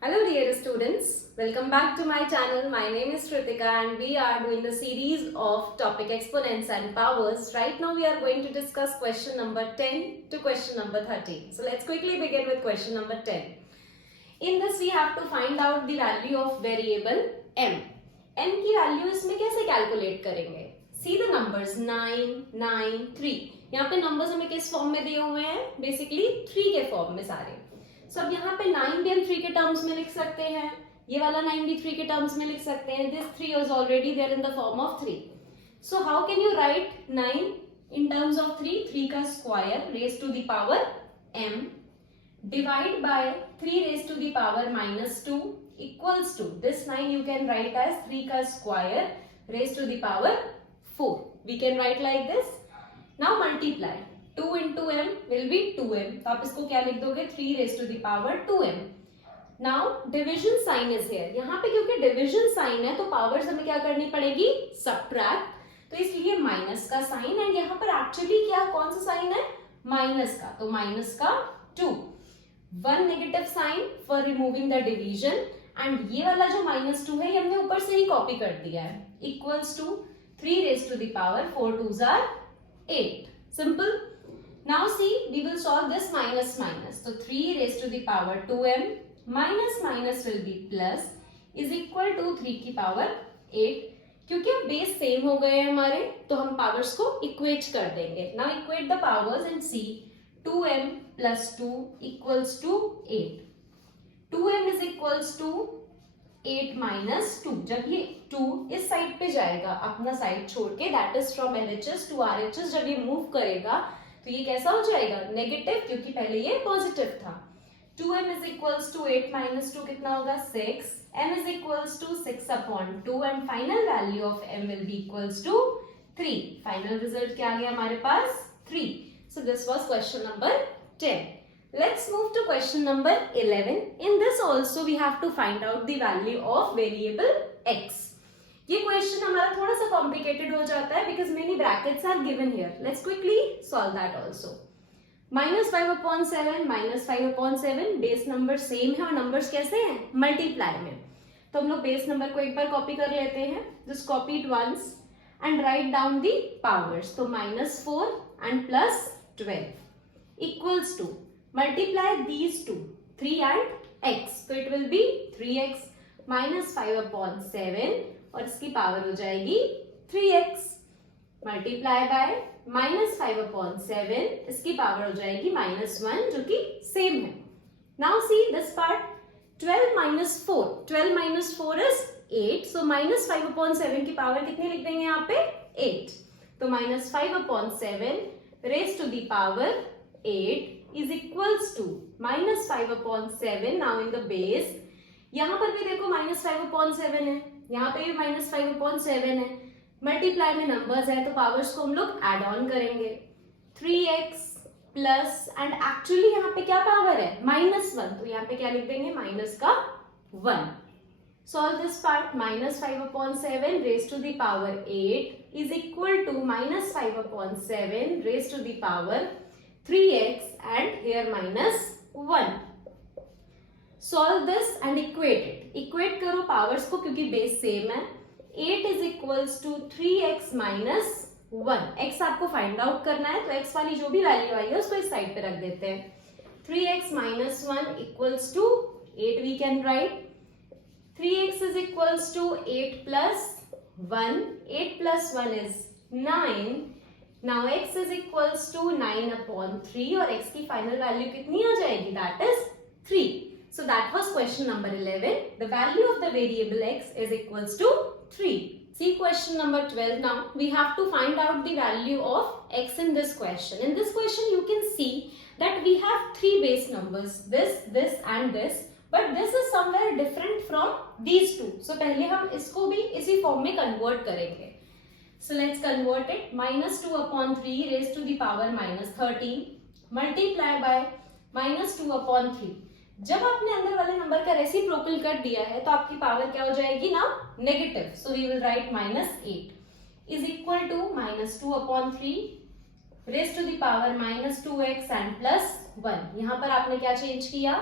Hello dear students, welcome back to my channel. My name is Shritika and we are doing the series of topic exponents and powers. Right now we are going to discuss question number 10 to question number 13. So let's quickly begin with question number 10. In this we have to find out the value of variable m. m की value इसमें कैसे calculate करेंगे? See the numbers 9, 9, 3. यहाँ पे numbers हमें किस form में दिए हुए हैं? Basically 3 के form में सारे. So अब यहाँ पे 9 भी हम 3 के टर्म्स में लिख सकते हैं, ये वाला 9 भी 3 के टर्म्स में लिख सकते हैं. This 3 was already there in the form of 3. So how can you write 9 in terms of 3? 3 का square raised to the power m divide by 3 raised to the power minus 2 equals to this 9 you can write as 3 का square raised to the power 4. We can write like this. Now multiply. 2 into m will be 2m. तो आप इसको क्या लिख दोगे? 3 raised to the power 2m. Now division sign is here. यहाँ पे क्योंकि division sign है तो powers हमें क्या करनी पड़ेगी? Subtract. तो इसलिए माइनस का साइन एंड यहाँ पर एक्चुअली क्या कौन सा साइन है? माइनस का. तो माइनस का 2. One negative sign for removing the division and ये वाला जो -2 है ये हमने ऊपर से ही कॉपी कर दिया है. Equals to 3 raised to the power 4 2s are 8. Simple. Now see, we will solve this minus minus. So 3 raised to the power 2m minus minus will be plus is equal to 3 की power 8. क्योंकि अब base same हो गए हैं हमारे तो हम powers को इक्वेट कर देंगे. Now equate the powers and see 2m plus 2 equals to 8. 2m is equals to 8 minus 2. जब ये 2 इस साइड पे जाएगा अपना साइड छोड़ के, that is from LHS to RHS, जब ये मूव करेगा तो ये कैसा हो जाएगा? नेगेटिव, क्योंकि पहले ये पॉजिटिव था. 2m is equals to 8 minus 2 कितना होगा? 6. m is equals to 6 upon 2 and final value of m will be equals to 3. Final result क्या आ गया हमारे पास? 3. So this was question number 10. Let's move to question number 11. In this also we have to find out the value of variable x. ये question हमारा थोड़ा सा complicated हो जाता है because many brackets are given here. Let's quickly solve that also. -5/7 -5/7 base number same है और numbers कैसे हैं? मल्टीप्लाई में. तो हम लोग बेस नंबर को एक बार कॉपी कर लेते हैं. Just copy it once and write down the powers. तो -4 and +12 equals to multiply these two 3 and x. तो इट विल बी 3x -5/7 और इसकी पावर हो जाएगी 3x मल्टीप्लाई बाय -5/7 इसकी पावर हो जाएगी -1 जो कि सेम है. Now see this part. 12 minus 4. 12 minus 4 is 8. So -5/7 की पावर कितनी लिख देंगे यहाँ पे? 8. तो -5/7 raised to the power 8 is equals to -5/7. Now in the base. यहाँ पर भी देखो -5/7 है, यहाँ पे भी -5/7 है. मल्टीप्लाई में नंबर्स है तो पावर्स को हम लोग एड ऑन करेंगे. 3x प्लस एंड एक्चुअली यहाँ पे क्या पावर है? -1. तो यहाँ पे क्या लिख देंगे? -1. Solve this part. -5/7 raise to the power 8 is equal to -5/7 raise to the power 3x and here -1. Solve this and equate it. Equate करो पावर्स को क्योंकि बेस सेम है. 8 is equals to 3x minus 1. x आपको find out करना है तो x वाली जो भी वैल्यू आई है उसको इस साइड पे रख देते हैं. 3x minus 1 equals to 8 we can write. 3x is equals to 8 plus 1. 8 plus 1 is 9. Now x is equals to 9/3 और x की फाइनल वैल्यू कितनी आ जाएगी? That is 3. So that was question number 11. The value of the variable x is equals to 3. See question number 12 now. We have to find out the value of x in this question. In this question you can see that we have 3 base numbers. This and this. But this is somewhere different from these two. So पहले हम इसको भी इसी form में convert करेंगे. So let's convert it. -2/3 raised to the power -13 multiply by -2/3. जब आपने अंदर वाले नंबर का रेसिप्रोकल कर दिया है तो आपकी पावर क्या हो जाएगी ना? Negative. So we will write -8 is equal to -2/3 raise to the power -2x and +1. यहाँ पर आपने क्या चेंज किया?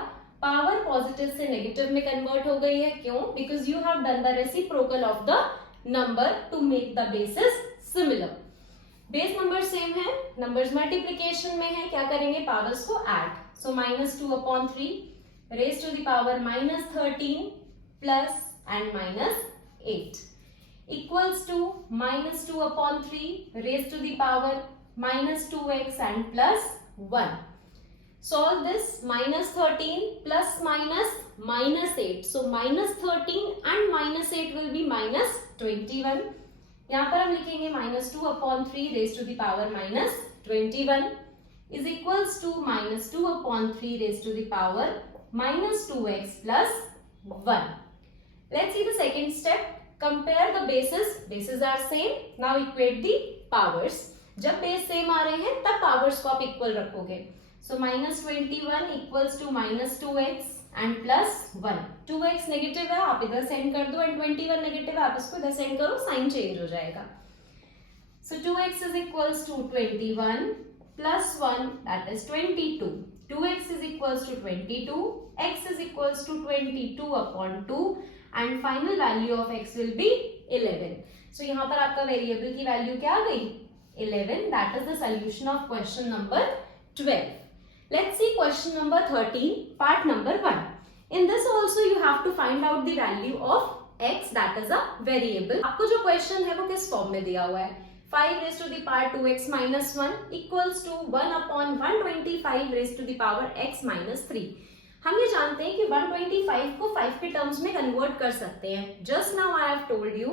पावर पॉजिटिव से नेगेटिव में कन्वर्ट हो गई है. क्यों? Because you have done the reciprocal of the number to make the basis similar. Base number same है, नंबर्स मल्टीप्लीकेशन में है, क्या करेंगे? पावर्स को add. So -2/3 raised to the power -13 plus and -8 equals to -2/3 raised to the power -2x and plus 1. Solve this. -13 plus -8. So -13 and -8 will be -21. यहाँ पर हम लिखेंगे -2/3 raised to the power -21 is equals to -2/3 raised to the power -2x plus 1. Let's see the second step. Compare the bases. Bases are same. Now equate the powers. जब base same आ रहे हैं तब powers को आप equal रखोगे. So -21 equals to -2x and plus 1. 2x negative है, आप इधर सेंड कर दो, एंड 21 नेगेटिव है, आप इसको इधर सेंड करो, साइन चेंज हो जाएगा. So 2x is equals to 21 plus 1, that is 22. 2x is equals to 22, x is equals to 22/2 and final value of x will be 11. So यहाँ पर आपका वेरिएबल की वैल्यू क्या आ गई? 11. That is the solution of question number 12. Let's see question number 13, part number 1. In this also you have to find out the value of x, that is a variable. आपको जो question है वो किस form में दिया हुआ है? 5 raised to the power 2x minus 1 equals to 1/125 raised to the power x minus 3. हम ये जानते हैं कि 125 को 5 के टर्म्स में कन्वर्ट कर सकते हैं. Just now I have told you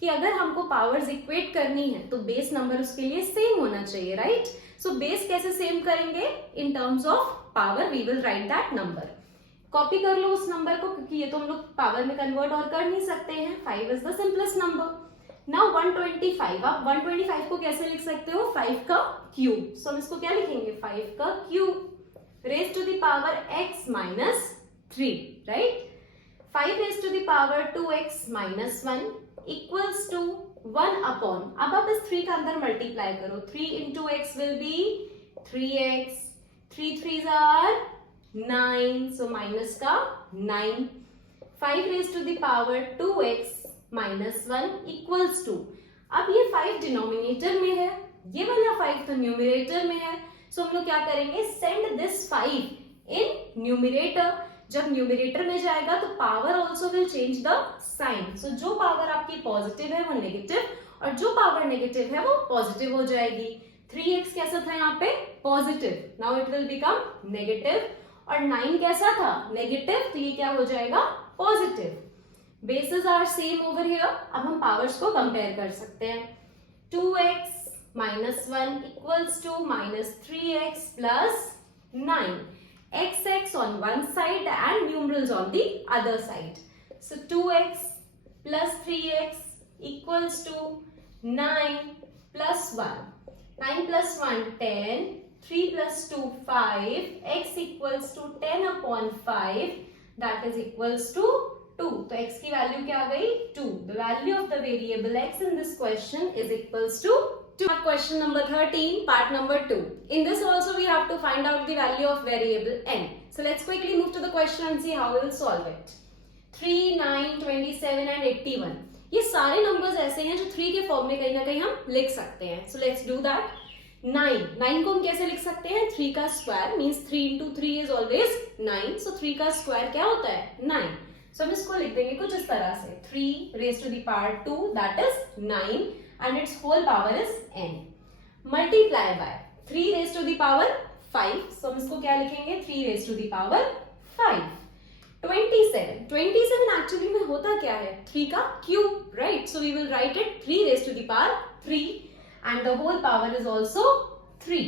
कि अगर हमको पावर्स इक्वेट करनी है तो बेस नंबर उसके लिए सेम होना चाहिए, राइट? सो बेस कैसे सेम करेंगे? In terms of power we will write that number. Copy कर लो उस नंबर को, क्योंकि ये तो हम लोग पावर में कन्वर्ट और कर नहीं सकते हैं. 5 is the simplest number. Now 125, आप 125 को कैसे लिख सकते हो? 5 का क्यूब. सो हम इसको क्या लिखेंगे? 5 का cube raise to the power x minus 3, right? 5 raised to the power 2x minus 1 equals to 1/. अब आप इस 3 का अंदर मल्टीप्लाई करो. 3 into x will be 3x. 3 3s are 9, so minus का 9. 5 raised to the power 2x minus 1 equals to, अब ये 5 denominator में है, ये वाला 5 तो न्यूमरेटर में है. सो हम लोग क्या करेंगे? Send this 5 in numerator. जब न्यूमरेटर में जाएगा तो power also will change the sign. So जो पावर आपकी पॉजिटिव है वो नेगेटिव और जो पावर नेगेटिव है वो पॉजिटिव हो जाएगी. 3x कैसा था यहाँ पे? Positive. Now it will become negative. और 9 कैसा था? नेगेटिव. तो ये क्या हो जाएगा? Positive. Basis are same over here. अब हम पावर्स को कंपेयर कर सकते हैं. 2x minus 1 equals to minus 3x plus 9. X on one side and numerals on the other side. So 2x plus 3x equals to 9 plus 1. 9 plus 1 10. 3 plus 2 5. X equals to 10/5. That is equals to 2. तो x की value क्या आ गई? 2. The value of the variable x in this question is equals to 2. Question number 13, part number 2. In this also we have to find out the value of variable n. So let's quickly move to the question and see how we will solve it. 3, 9, 27 and 81. ये सारे numbers ऐसे हैं जो 3 के form में कहीं ना कहीं हम लिख सकते हैं. So let's do that. 9 को हम कैसे लिख सकते हैं? 3 का square means 3 into 3 is always 9. So 3 का स्क्वायर क्या होता है? 9. So हम इसको लिख देंगे कुछ इस तरह से. 3 raised to the power 2, that is 9. And its whole power is n. Multiply by 3 raised to the power 5. So हम इसको क्या लिखेंगे? 3 raised to the power 5. 27 actually में होता क्या है? 3 का cube, right? So we will write it 3 raised to the power 3 and the whole power is also 3.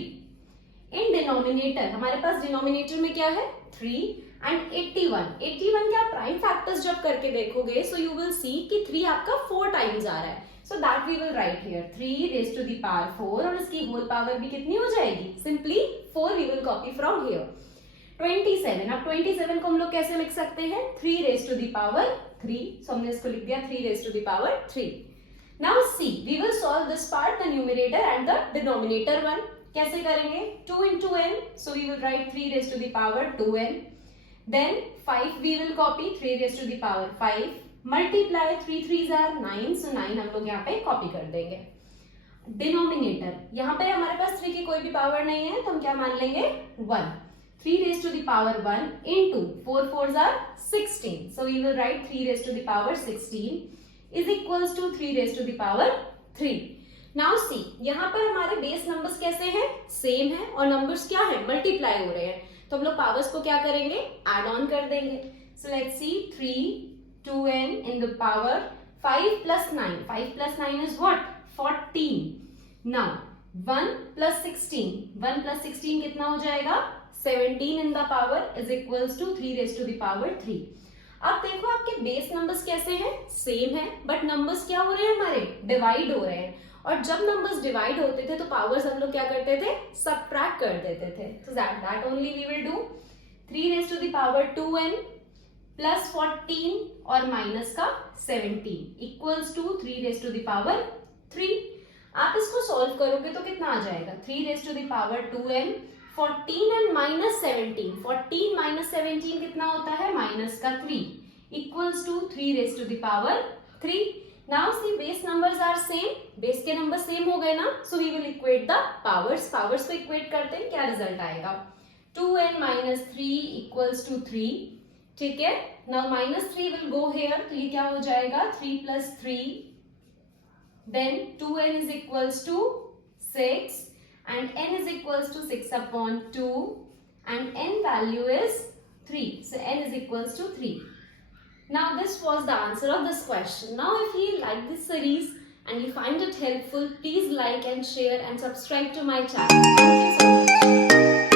In denominator, हमारे पास denominator में क्या है? 3 and 81 क्या प्राइम फैक्टर्स जब करके देखोगे so you will see कि 3 आपका 4 टाइम्स आ रहा है. So that we will write here 3 raised to the power 4 और इसकी whole power भी कितनी हो जाएगी? Simply 4 we will copy from here. 27. अब 27 को हम लोग कैसे लिख सकते हैं? 3 raised to the power 3. So हमने इसको लिख दिया 3 raised to the power 3. Now see, we will solve this part, the numerator and the denominator one. कैसे करेंगे? 2 into n. So we will write 3 raised to the power 2n. Then 5 we will copy, 3 raised to the power 5, multiply 3 3s are 9, so 9 हम लोग यहाँ पे copy कर देंगे. Denominator, यहाँ पे हमारे पास 3 की कोई भी पावर नहीं है तो हम क्या मान लेंगे 1. 3 raised to the power 1 into 4 4s are 16, so we will write 3 raised to the power 16 is equals to 3 raised to the power 3. Now see, यहाँ पर हमारे बेस नंबर्स कैसे हैं, सेम है, और नंबर्स क्या है, मल्टीप्लाई हो रहे हैं, तो हम लोग पावर्स को क्या करेंगे, एड ऑन कर देंगे. So let's see 3 2n in the power 5 plus 9. 5 plus 9 is what, 14. Now 1 plus 16, 1 plus 16 कितना हो जाएगा, 17 in the power is equals to 3 raised to the power 3. अब देखो आपके बेस नंबर्स कैसे हैं, सेम है, बट नंबर्स क्या हो रहे हैं हमारे, डिवाइड हो रहे हैं, और जब नंबर्स डिवाइड होते थे तो पावर्स हम लोग क्या करते थे, सबट्रैक्ट कर देते थे. तो that only we will do. 3 raised to the power 2n plus 14 और माइनस का 17 equals to 3 raised to the power 3. आप इसको सॉल्व करोगे तो कितना आ जाएगा, 3 raised to the power 2n, 14 and minus 17, 14 minus 17 कितना होता है, माइनस का 3 equals to 3 raised to the power 3. Now see base numbers are same, base के नंबर सेम हो गए ना, so we will equate the powers. Powers को equate करते हैं, क्या रिजल्ट आएगा, 2n माइनस 3 इक्वल्स टू 3. ठीक है, now minus 3 will go here, तो ये क्या हो जाएगा, 3 plus 3, then 2n is equals to 6 and n is equals to 6 upon 2 and n value is 3, so n is equals to 3. Now this was the answer of this question. Now if you like this series and you find it helpful, please like and share and subscribe to my channel. Thank you so much.